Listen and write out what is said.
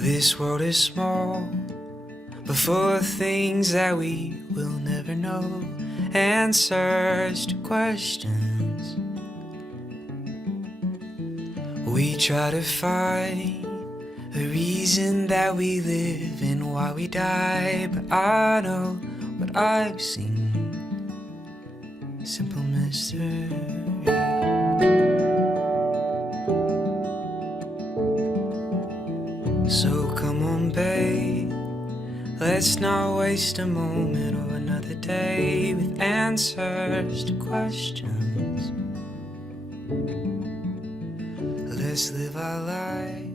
This world is small, but full of things that we will never know. Answers to questions we try to find, the reason that we live and why we die. But I know what I've seen, simple mystery. So come on, babe, let's not waste a moment or another day with answers to questions. Let's live our lives